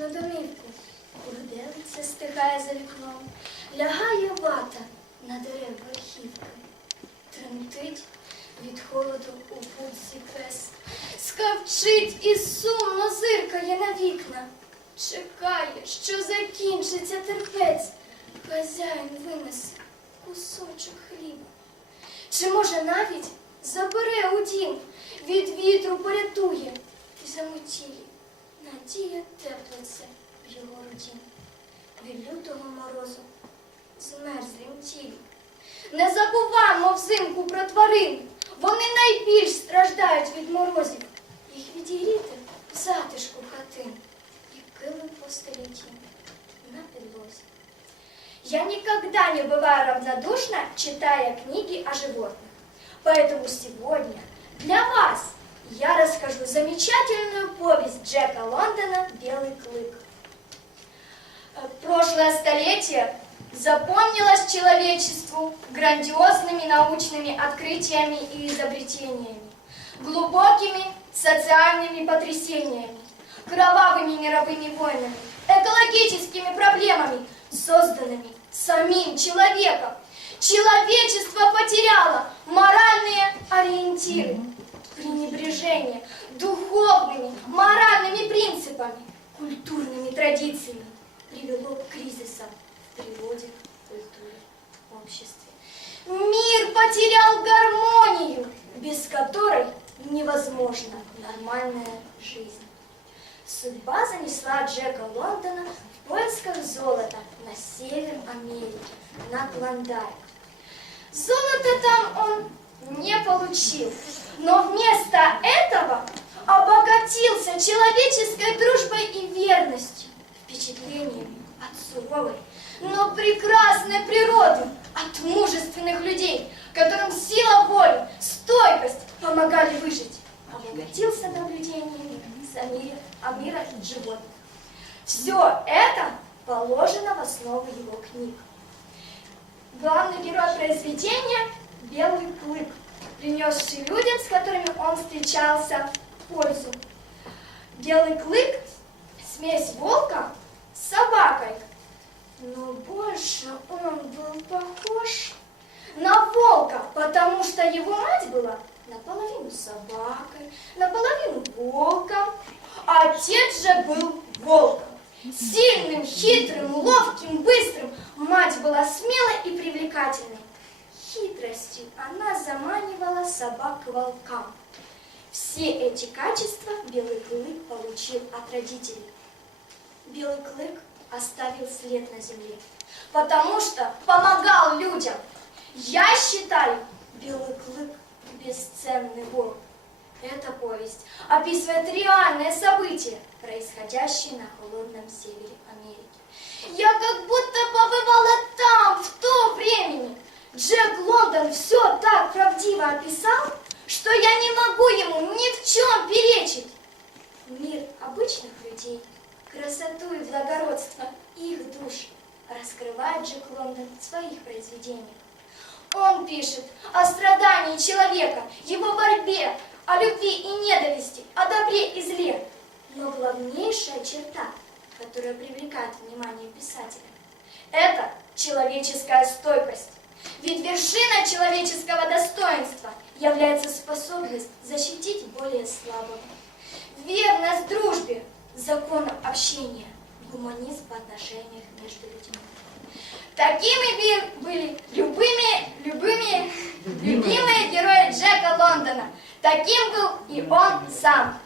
затишну домівку. Бурделиця стихає за вікном, лягає вата на дерев верхівки. Тремтить від холоду у пульсі пес, скавчить і сумно зиркає на вікна. Чекає, що закінчиться терпець, хазяїн винесе кусочок хліба. Чи може навіть забере у дім, від вітру порятує і замотілі. Надія теплиться в його руді. Від лютого морозу змерзлім тілі. Не забуваємо взимку про тварин. Вони найбільш страждають від морозів. Їх відігріти в затишку хатин і килим по столітті на підлозі. Я никогда не бываю равнодушна, читая книги о животных. Поэтому сегодня для вас я расскажу замечательную повесть Джека Лондона «Белый клык». Э, Прошлое столетие запомнилось человечеству грандиозными научными открытиями и изобретениями, глубокими социальными потрясениями, кровавыми мировыми войнами, экологическими проблемами, созданными самим человеком. Человечество потеряло моральные ориентиры, пренебрежение духовными, моральными принципами, культурными традициями привело к кризисам в природе, культуре, обществе. Мир потерял гармонию, без которой невозможна нормальная жизнь. Судьба занесла Джека Лондона в поисках золота на север Америки, на Клондайк. Золото там он не получил, но вместо этого обогатился человеческой дружбой и верностью, впечатлениями от суровой, но прекрасной природы, от мужественных людей, которым сила воли, стойкость помогали выжить. Обогатился наблюдениями о мире, о мире животных. Все это положено в основу его книг. Главный герой произведения – Белый клык, принесший людям, с которыми он встречался, пользу. Белый клык – смесь волка с собакой, но больше он был похож на волка, потому что его мать была наполовину собакой, наполовину волком, а отец же был волком. Сильным, хитрым, ловким, быстрым. Мать была смелой и привлекательной. Хитростью она заманивала собак волкам. Все эти качества Белый Клык получил от родителей. Белый Клык оставил след на земле, потому что помогал людям. Я считаю, Белый Клык бесценный вор. Эта повесть описывает реальные события, происходящие на холодном севере Америки. Я как будто побывала там, в то времени. Джек Лондон все так правдиво описал, что я не могу ему ни в чем перечить. Мир обычных людей, красоту и благородство их душ раскрывает Джек Лондон в своих произведениях. Он пишет о страдании человека, его борьбе, о любви и ненависти, о добре и зле. Но главнейшая черта, которая привлекает внимание писателя, это человеческая стойкость. Ведь вершина человеческого достоинства является способность защитить более слабого. Верность дружбе, законам общения, гуманизм в отношениях между людьми. Такими были любыми, любыми, любимые герои Джека Лондона. Таким был и он сам.